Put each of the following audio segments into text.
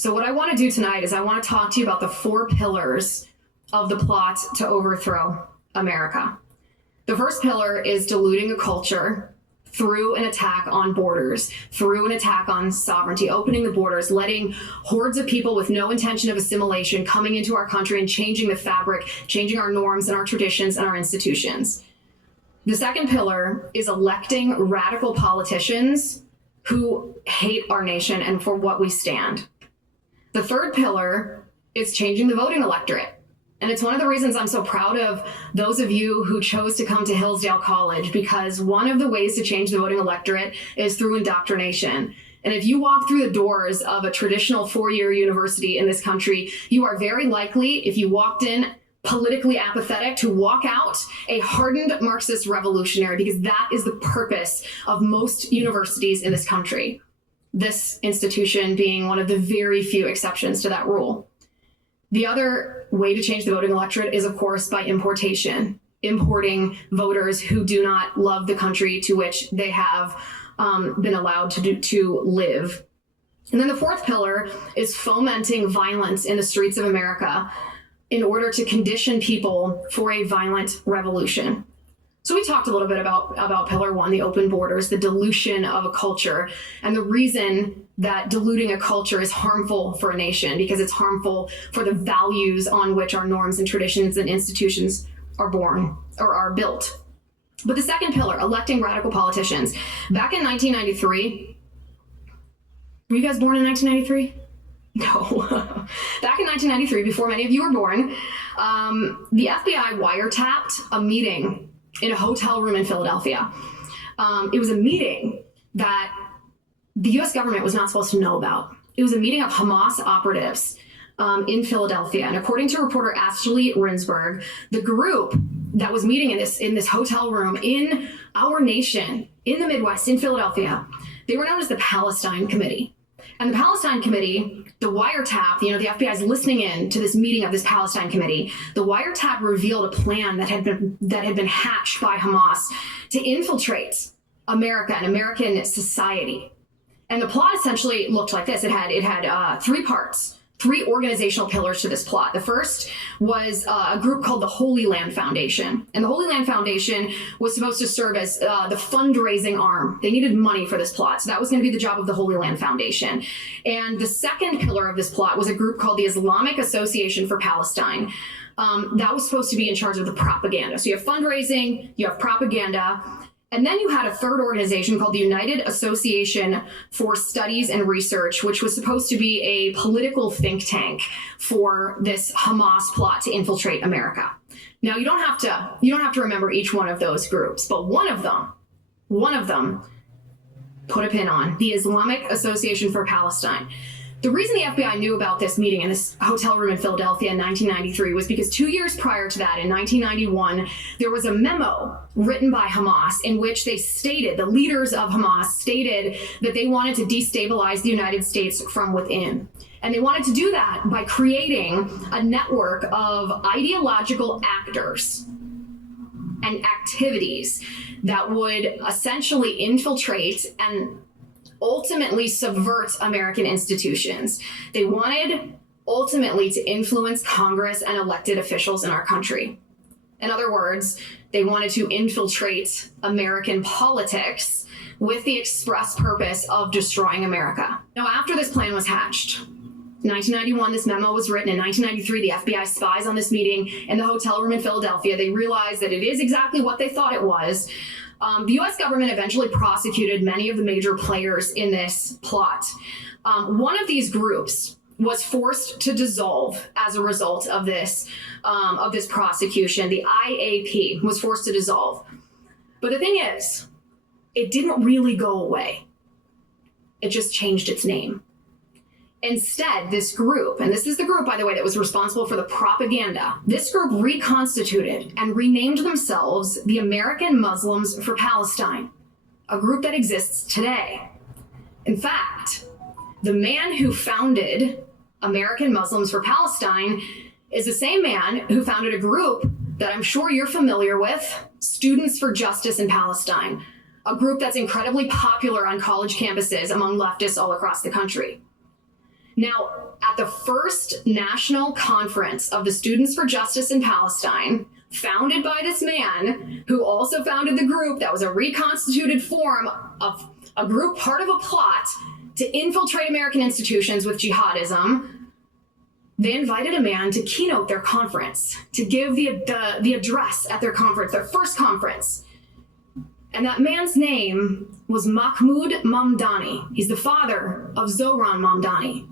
So what I want to do tonight is I want to talk to you about the four pillars of the plot to overthrow America. The first pillar is diluting a culture through an attack on borders, through an attack on sovereignty, opening the borders, letting hordes of people with no intention of assimilation coming into our country and changing the fabric, changing our norms and our traditions and our institutions. The second pillar is electing radical politicians who hate our nation and for what we stand. The third pillar is changing the voting electorate. And it's one of the reasons I'm so proud of those of you who chose to come to Hillsdale College, because one of the ways to change the voting electorate is through indoctrination. And if you walk through the doors of a traditional four-year university in this country, you are very likely, if you walked in politically apathetic, to walk out a hardened Marxist revolutionary, because that is the purpose of most universities in this country. This institution being one of the very few exceptions to that rule. The other way to change the voting electorate is, of course, by importation, importing voters who do not love the country to which they have been allowed to live. And then the fourth pillar is fomenting violence in the streets of America in order to condition people for a violent revolution. So we talked a little bit about pillar one, the open borders, the dilution of a culture, and the reason that diluting a culture is harmful for a nation, because it's harmful for the values on which our norms and traditions and institutions are born or are built. But the second pillar, electing radical politicians. Back in 1993, were you guys born in 1993? No. Back in 1993, before many of you were born, the FBI wiretapped a meeting in a hotel room in Philadelphia. It was a meeting that the US government was not supposed to know about. It was a meeting of Hamas operatives in Philadelphia. And according to reporter Ashley Rinsberg, the group that was meeting in this hotel room in our nation, in the Midwest, in Philadelphia, they were known as the Palestine Committee. And the Palestine Committee, the wiretap, the FBI is listening in to this meeting of this Palestine Committee. The wiretap revealed a plan that had been hatched by Hamas to infiltrate America and American society. And the plot essentially looked like this. It had three parts, three organizational pillars to this plot. The first was a group called the Holy Land Foundation. And the Holy Land Foundation was supposed to serve as the fundraising arm. They needed money for this plot. So that was going to be the job of the Holy Land Foundation. And the second pillar of this plot was a group called the Islamic Association for Palestine. That was supposed to be in charge of the propaganda. So you have fundraising, you have propaganda, and then you had a third organization called the United Association for Studies and Research, which was supposed to be a political think tank for this Hamas plot to infiltrate America. Now, you don't have to remember each one of those groups, but one of them, put a pin on, the Islamic Association for Palestine. The reason the FBI knew about this meeting in this hotel room in Philadelphia in 1993 was because 2 years prior to that, in 1991, there was a memo written by Hamas in which they stated, the leaders of Hamas stated that they wanted to destabilize the United States from within. And they wanted to do that by creating a network of ideological actors and activities that would essentially infiltrate and ultimately subvert American institutions. They wanted ultimately to influence Congress and elected officials in our country. In other words, they wanted to infiltrate American politics with the express purpose of destroying America. Now, after this plan was hatched, in 1991, this memo was written. In 1993, the FBI spies on this meeting in the hotel room in Philadelphia. They realized that it is exactly what they thought it was. The U.S. government eventually prosecuted many of the major players in this plot. One of these groups was forced to dissolve as a result of this prosecution. The IAP was forced to dissolve. But the thing is, it didn't really go away. It just changed its name. Instead, this group, and this is the group, by the way, that was responsible for the propaganda, this group reconstituted and renamed themselves the American Muslims for Palestine, a group that exists today. In fact, the man who founded American Muslims for Palestine is the same man who founded a group that I'm sure you're familiar with, Students for Justice in Palestine, a group that's incredibly popular on college campuses among leftists all across the country. Now, at the first national conference of the Students for Justice in Palestine, founded by this man who also founded the group that was a reconstituted form of a group part of a plot to infiltrate American institutions with jihadism, they invited a man to keynote their conference, to give the address at their conference, their first conference. And that man's name was Mahmoud Mamdani. He's the father of Zohran Mamdani,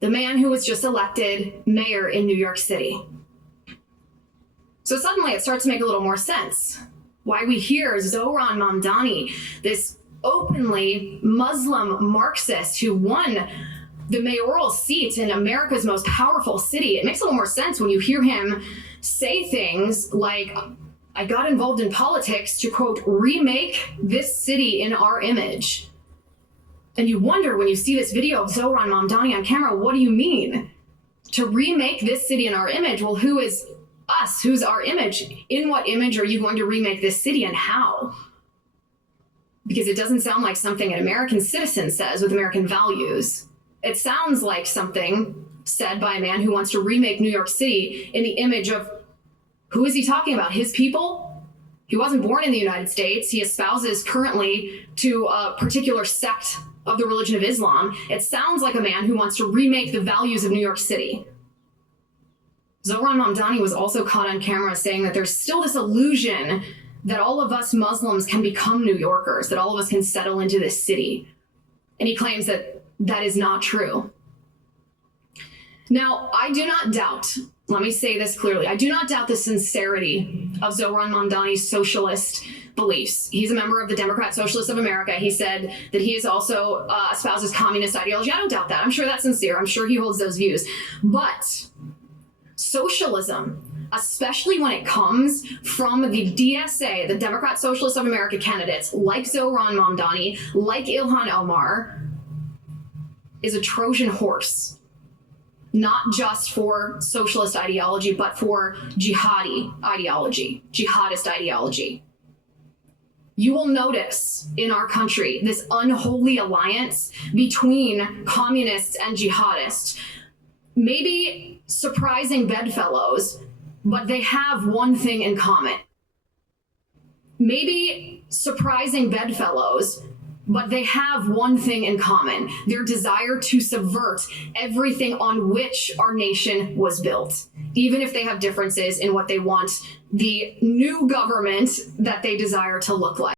the man who was just elected mayor in New York City. So suddenly it starts to make a little more sense why we hear Zohran Mamdani, this openly Muslim Marxist who won the mayoral seat in America's most powerful city. It makes a little more sense when you hear him say things like, I got involved in politics to, quote, remake this city in our image. And you wonder when you see this video of Zohran Mamdani on camera, what do you mean? To remake this city in our image? Well, who is us? Who's our image? In what image are you going to remake this city and how? Because it doesn't sound like something an American citizen says with American values. It sounds like something said by a man who wants to remake New York City in the image of, who is he talking about? His people? He wasn't born in the United States. He espouses currently to a particular sect of the religion of Islam. It sounds like a man who wants to remake the values of New York City. Zohran Mamdani was also caught on camera saying that there's still this illusion that all of us Muslims can become New Yorkers, that all of us can settle into this city. And he claims that that is not true. Now, I do not doubt, let me say this clearly, I do not doubt the sincerity of Zohran Mamdani's socialist beliefs. He's a member of the Democrat Socialists of America. He said that he is also espouses communist ideology. I don't doubt that. I'm sure that's sincere. I'm sure he holds those views. But socialism, especially when it comes from the DSA, the Democrat Socialists of America candidates, like Zohran Mamdani, like Ilhan Omar, is a Trojan horse, not just for socialist ideology, but for jihadist ideology. You will notice in our country this unholy alliance between communists and jihadists. Maybe surprising bedfellows, but they have one thing in common. Maybe surprising bedfellows, but they have one thing in common: their desire to subvert everything on which our nation was built, even if they have differences in what they want the new government that they desire to look like.